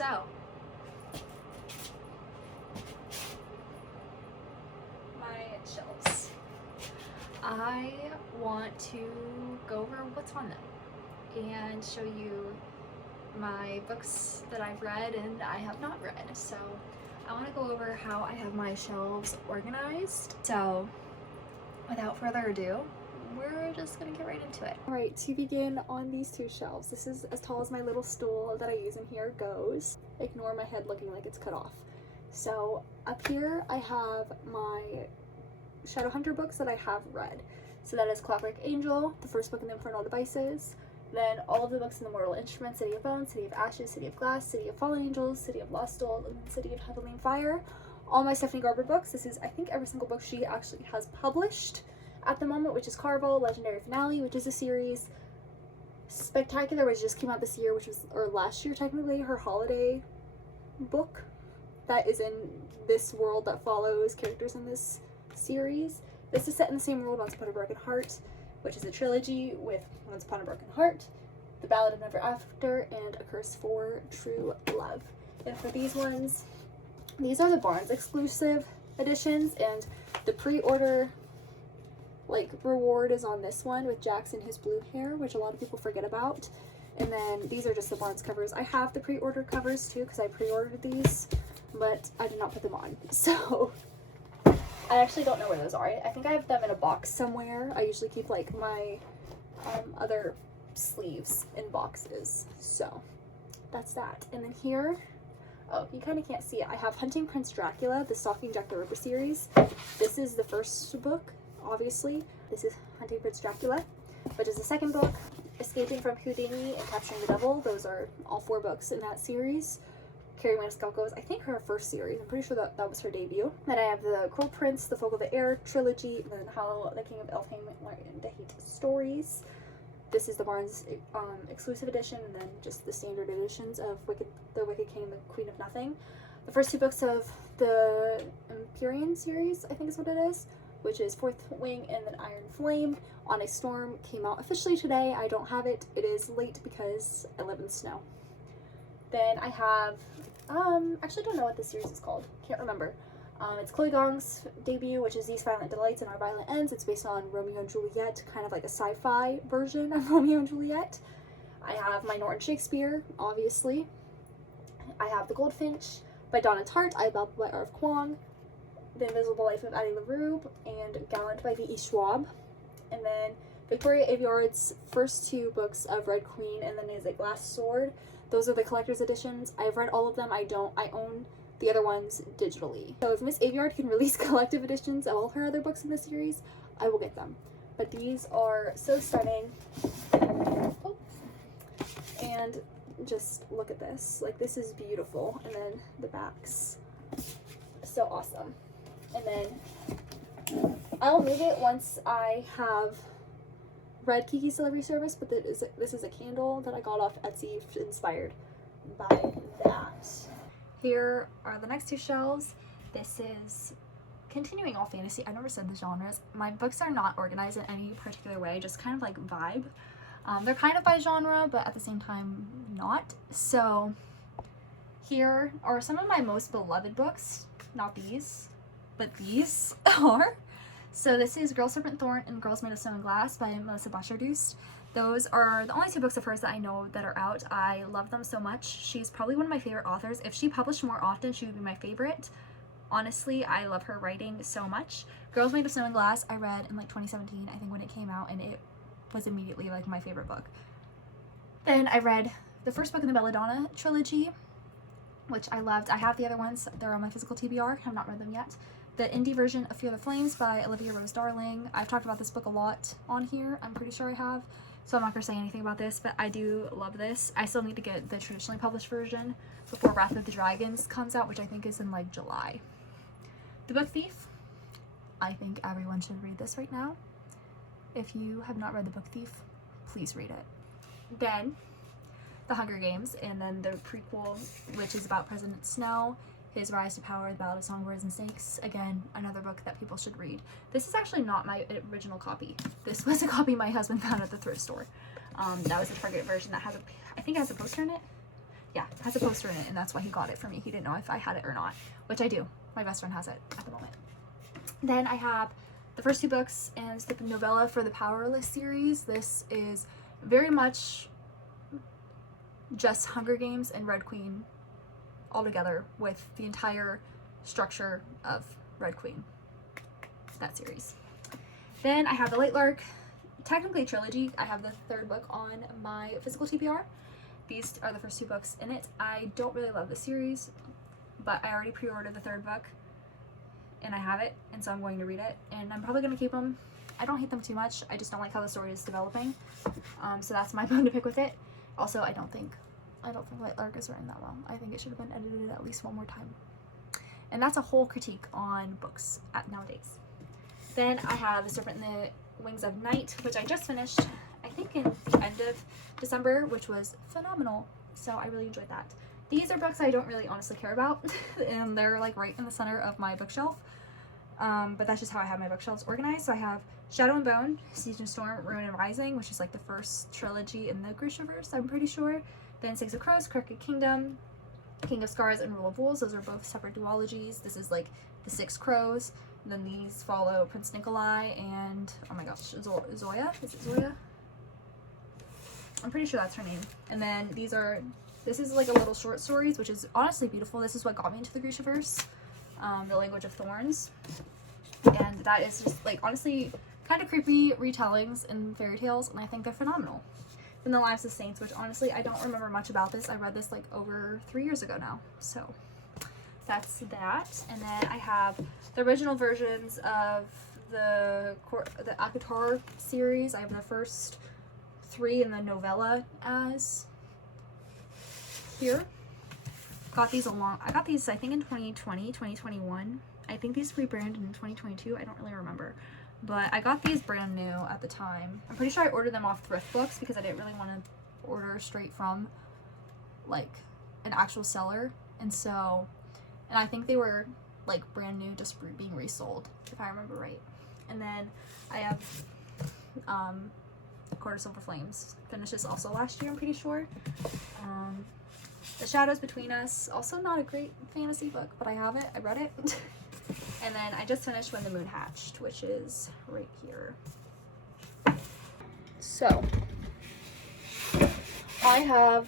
So, my shelves. I want to go over what's on them and show you my books that I've read and I have not read. So I want to go over how I have my shelves organized. So without further ado, we're just gonna get right into it. Alright, to begin, on these two shelves, this is as tall as my little stool that I use in here goes. Ignore my head looking like it's cut off. So up here I have my Shadowhunter books that I have read. So that is Clockwork Angel, the first book in the Infernal Devices, then all of the books in the Mortal Instruments, City of Bones, City of Ashes, City of Glass, City of Fallen Angels, City of Lost Souls, and City of Heavenly Fire. All my Stephanie Garber books. This is, I think, every single book she actually has published at the moment, which is Carvel, Legendary Finale, which is a series, Spectacular, which just came out this year, which was, or last year technically, her holiday book that is in this world that follows characters in this series. This is set in the same world, Once Upon a Broken Heart, which is a trilogy with Once Upon a Broken Heart, The Ballad of Never After, and A Curse for True Love. And for these ones, these are the Barnes exclusive editions, and the pre-order reward is on this one with Jax and his blue hair, which a lot of people forget about. And then these are just the Barnes covers. I have the pre-order covers too because I pre-ordered these, but I did not put them on. So I actually don't know where those are. I think I have them in a box somewhere. I usually keep like my other sleeves in boxes. So that's that. And then here, oh, you kind of can't see it. I have Hunting Prince Dracula, the Stalking Jack the Ripper series. This is the first book, obviously. This is Hunting Prince Dracula, which is the second book. Escaping from Houdini and Capturing the Devil. Those are all 4 books in that series. Carrie Maniscalco is, I think, her first series. I'm pretty sure that was her debut. Then I have the Cruel Prince, the Folk of the Air trilogy, and then How the King of Elfhame Learned to Hate Stories. This is the Barnes exclusive edition, and then just the standard editions of The Wicked King and the Queen of Nothing. The first 2 books of the Empyrean series, I think is what it is, which is Fourth Wing and then Iron Flame. On a Storm came out officially today. I don't have it. It is late because I live in snow. Then I have, actually don't know what this series is called. Can't remember. It's Chloe Gong's debut, which is These Violent Delights and Our Violent Ends. It's based on Romeo and Juliet, kind of like a sci-fi version of Romeo and Juliet. I have my Norton Shakespeare, obviously. I have The Goldfinch by Donna Tartt, I Babble by R.F. Kuang, The Invisible Life of Addie LaRue, and Gallant by V.E. Schwab. And then Victoria Aveyard's first 2 books of Red Queen and then Is It Glass Sword. Those are the collector's editions. I've read all of them. I own the other ones digitally. So if Miss Aveyard can release collective editions of all her other books in the series, I will get them. But these are so stunning. Oh. And just look at this. Like, this is beautiful. And then the backs. So awesome. And then I'll move it once I have read Kiki's Delivery Service, but this is a candle that I got off Etsy inspired by that. Here are the next 2 shelves. This is continuing all fantasy. I never said the genres. My books are not organized in any particular way, just kind of like vibe. They're kind of by genre, but at the same time not. So here are some of my most beloved books. Not these, but these are. So this is Girl Serpent Thorn and Girls Made of Stone and Glass by Melissa Bachardus. Those are the only 2 books of hers that I know that are out. I love them so much. She's probably one of my favorite authors. If she published more often, she would be my favorite. Honestly, I love her writing so much. Girls Made of Stone and Glass I read in like 2017, I think, when it came out, and it was immediately like my favorite book. Then I read the first book in the Belladonna trilogy, which I loved. I have the other ones. They're on my physical TBR. I have not read them yet. The indie version of Fear the Flames by Olivia Rose Darling. I've talked about this book a lot on here. I'm pretty sure I have. So I'm not going to say anything about this, but I do love this. I still need to get the traditionally published version before Wrath of the Dragons comes out, which I think is in like July. The Book Thief. I think everyone should read this right now. If you have not read The Book Thief, please read it. Then The Hunger Games, and then the prequel, which is about President Snow, his rise to power, The Ballad of Songbirds and Snakes. Again, another book that people should read. This is actually not my original copy. This was a copy my husband found at the thrift store. That was a Target version that has I think it has a poster in it. Yeah, it has a poster in it, and that's why he got it for me. He didn't know if I had it or not, which I do. My best friend has it at the moment. Then I have the first 2 books and the novella for the Powerless series. This is very much just Hunger Games and Red Queen all together with the entire structure of Red Queen, that series. Then I have the Light Lark, technically a trilogy. I have the 3rd book on my physical TBR. These are the first 2 books in it. I don't really love the series, but I already pre-ordered the 3rd book and I have it, and so I'm going to read it, and I'm probably going to keep them. I don't hate them too much. I just don't like how the story is developing. So that's my bone to pick with it. Also, I don't think Light Lark is written that well. I think it should have been edited at least 1 more time. And that's a whole critique on books nowadays. Then I have The Serpent and the Wings of Night, which I just finished, I think in the end of December, which was phenomenal. So I really enjoyed that. These are books I don't really honestly care about, and they're like right in the center of my bookshelf. But that's just how I have my bookshelves organized. So I have Shadow and Bone, Siege and Storm, Ruin and Rising, which is like the first trilogy in the Grishaverse, I'm pretty sure. Then Six of Crows, Crooked Kingdom, King of Scars, and Rule of Wolves. Those are both separate duologies. This is like the Six Crows. And then these follow Prince Nikolai and, oh my gosh, Zoya? Is it Zoya? I'm pretty sure that's her name. And then this is like a little short stories, which is honestly beautiful. This is what got me into the Grishaverse, The Language of Thorns. And that is just like honestly kind of creepy retellings and fairy tales, and I think they're phenomenal. Then The Lives of Saints, which honestly I don't remember much about this. I read this like over 3 years ago now, so that's that. And then I have the original versions of the Akatar series. I have the first 3 in the novella as here. I got these I think in 2020, 2021. I think these rebranded in 2022. I don't really remember. But I got these brand new at the time. I'm pretty sure I ordered them off Thrift Books because I didn't really want to order straight from like an actual seller. And I think they were like brand new, just being resold, if I remember right. And then I have Court of Silver Flames. Finished this also last year, I'm pretty sure. The Shadows Between Us, also not a great fantasy book, but I have it. I read it. And then I just finished When the Moon Hatched, which is right here. So, I have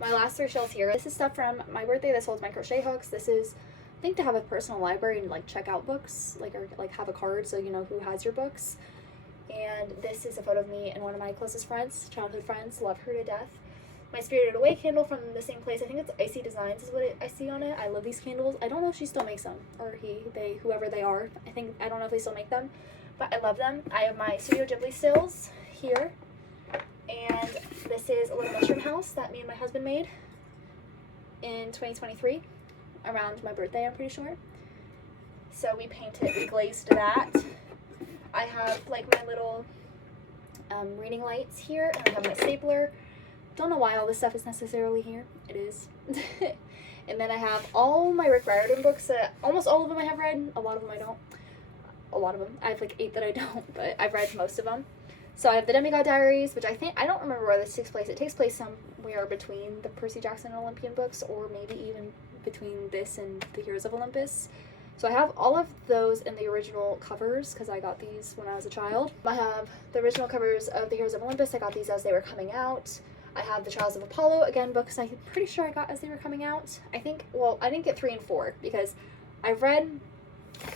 my last 3 shelves here. This is stuff from my birthday. This holds my crochet hooks. This is, I think, to have a personal library and like check out books, or have a card so you know who has your books. And this is a photo of me and one of my closest friends, childhood friends. Love her to death. My Spirited Away candle from the same place. I think it's Icy Designs is what I see on it. I love these candles. I don't know if she still makes them, or they, whoever they are. I don't know if they still make them, but I love them. I have my Studio Ghibli stills here, and this is a little mushroom house that me and my husband made in 2023, around my birthday, I'm pretty sure. So we painted, we glazed that. I have like my little reading lights here, and I have my stapler. Don't know why all this stuff is necessarily here. It is. And then I have all my Rick Riordan books. Almost all of them I have read. A lot of them I don't. A lot of them. I have like 8 that I don't, but I've read most of them. So I have the Demigod Diaries, which I don't remember where this takes place. It takes place somewhere between the Percy Jackson and Olympian books, or maybe even between this and the Heroes of Olympus. So I have all of those in the original covers, because I got these when I was a child. I have the original covers of the Heroes of Olympus. I got these as they were coming out. I have the Trials of Apollo, again, books I'm pretty sure I got as they were coming out. I didn't get 3 and 4, because I've read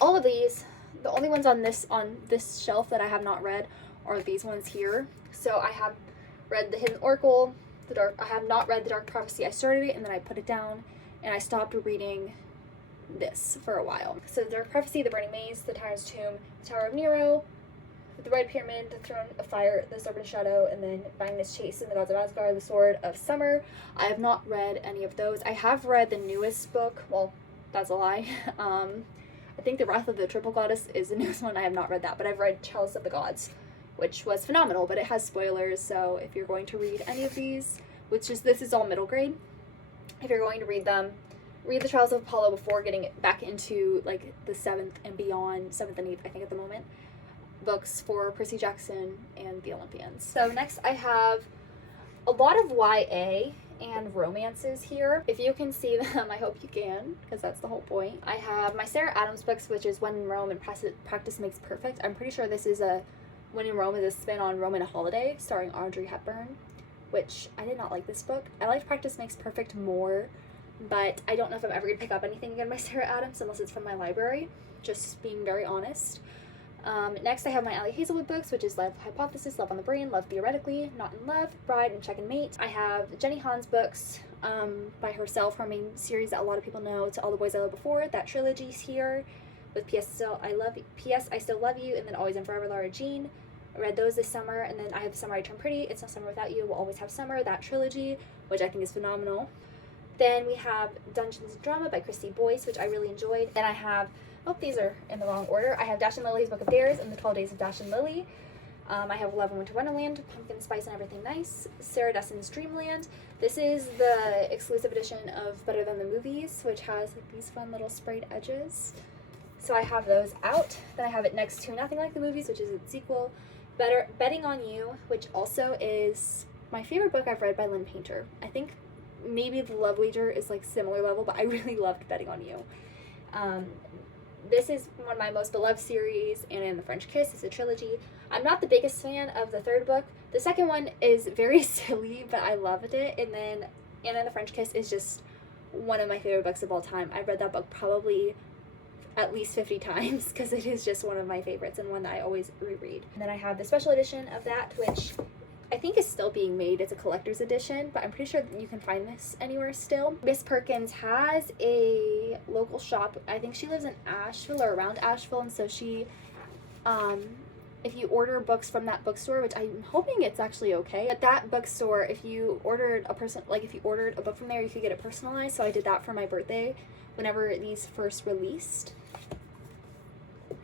all of these. The only ones on this shelf that I have not read are these ones here. So I have read The Hidden Oracle, I have not read The Dark Prophecy. I started it and then I put it down, and I stopped reading this for a while. So The Dark Prophecy, The Burning Maze, The Tyrant's Tomb, The Tower of Nero, The Red Pyramid, The Throne of Fire, The Serpent of Shadow, and then Magnus Chase and the Gods of Asgard, The Sword of Summer. I have not read any of those. I have read the newest book. Well, that's a lie. I think The Wrath of the Triple Goddess is the newest one. I have not read that, but I've read Chalice of the Gods, which was phenomenal, but it has spoilers, so if you're going to read any of these, this is all middle grade, if you're going to read them, read the Trials of Apollo before getting back into like the 7th and beyond, 7th and 8th, I think at the moment, books for Percy Jackson and the Olympians. So next I have a lot of YA, and romances here. If you can see them, I hope you can, because that's the whole point. I have my Sarah Adams books, which is When in Rome and Practice Makes Perfect. I'm pretty sure this is a When in Rome is a spin on Rome and a Holiday, starring Audrey Hepburn, which I did not like this book. I liked Practice Makes Perfect more, but I don't know if I'm ever going to pick up anything again by Sarah Adams unless it's from my library, just being very honest. Next, I have my Allie Hazelwood books, which is Love Hypothesis, Love on the Brain, Love Theoretically, Not in Love, Bride, and Check and Mate. I have Jenny Han's books by herself, her main series that a lot of people know, To All the Boys I Loved Before. That trilogy's here with P.S. I Still Love You, and then Always and Forever, Lara Jean. I read those this summer, and then I have The Summer I Turned Pretty, It's No Summer Without You, We'll Always Have Summer, that trilogy, which I think is phenomenal. Then we have Dungeons and Drama by Christy Boyce, which I really enjoyed. Then I have, oh, these are in the wrong order. I have Dash and Lily's Book of Dares and The 12 Days of Dash and Lily. I have Love and Winter Wonderland, Pumpkin Spice and Everything Nice, Sarah Dessen's Dreamland. This is the exclusive edition of Better Than the Movies, which has like these fun little sprayed edges. So I have those out. Then I have it next to Nothing Like the Movies, which is its sequel. Betting on You, which also is my favorite book I've read by Lynn Painter. I think maybe The Love Wager is like similar level, but I really loved Betting on You. This is one of my most beloved series, Anna and the French Kiss. It's a trilogy. I'm not the biggest fan of the third book. The second one is very silly, but I loved it. And then Anna and the French Kiss is just one of my favorite books of all time. I've read that book probably at least 50 times because it is just one of my favorites and one that I always reread. And then I have the special edition of that, which I think is still being made. It's a collector's edition, but I'm pretty sure that you can find this anywhere still. Miss Perkins has a local shop. I think she lives in Asheville or around Asheville, and so she, if you order books from that bookstore, which I'm hoping it's actually okay, at that bookstore, if you ordered a book from there, you could get it personalized. So I did that for my birthday whenever these first released.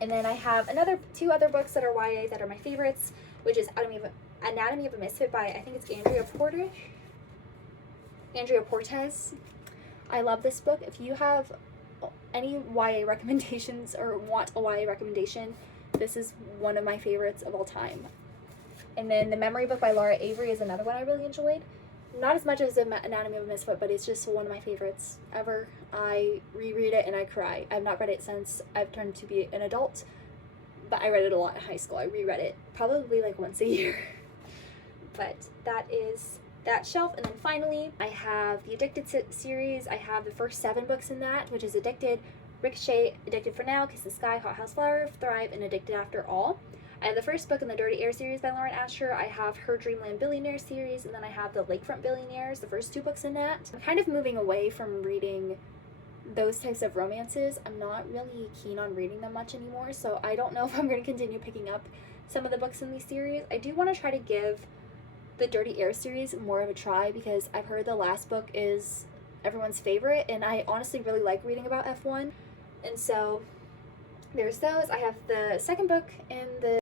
And then I have two other books that are YA that are my favorites, which is Anatomy of a Misfit by, I think it's Andrea Portes. I love this book. If you have any YA recommendations or want a YA recommendation, this is one of my favorites of all time. And then The Memory Book by Laura Avery is another one I really enjoyed. Not as much as Anatomy of a Misfit, but it's just one of my favorites ever. I reread it and I cry. I've not read it since I've turned to be an adult, but I read it a lot in high school. I reread it probably like once a year. But that is that shelf. And then finally, I have the Addicted series. I have the first 7 books in that, which is Addicted, Ricochet, Addicted for Now, Kiss the Sky, Hot House Flower, Thrive, and Addicted After All. I have the first book in the Dirty Air series by Lauren Asher. I have her Dreamland Billionaire series, and then I have the Lakefront Billionaires, the first 2 books in that. I'm kind of moving away from reading those types of romances. I'm not really keen on reading them much anymore, so I don't know if I'm going to continue picking up some of the books in these series. I do want to try to give the Dirty Air series more of a try because I've heard the last book is everyone's favorite, and I honestly really like reading about F1. And so there's those. I have the second book in the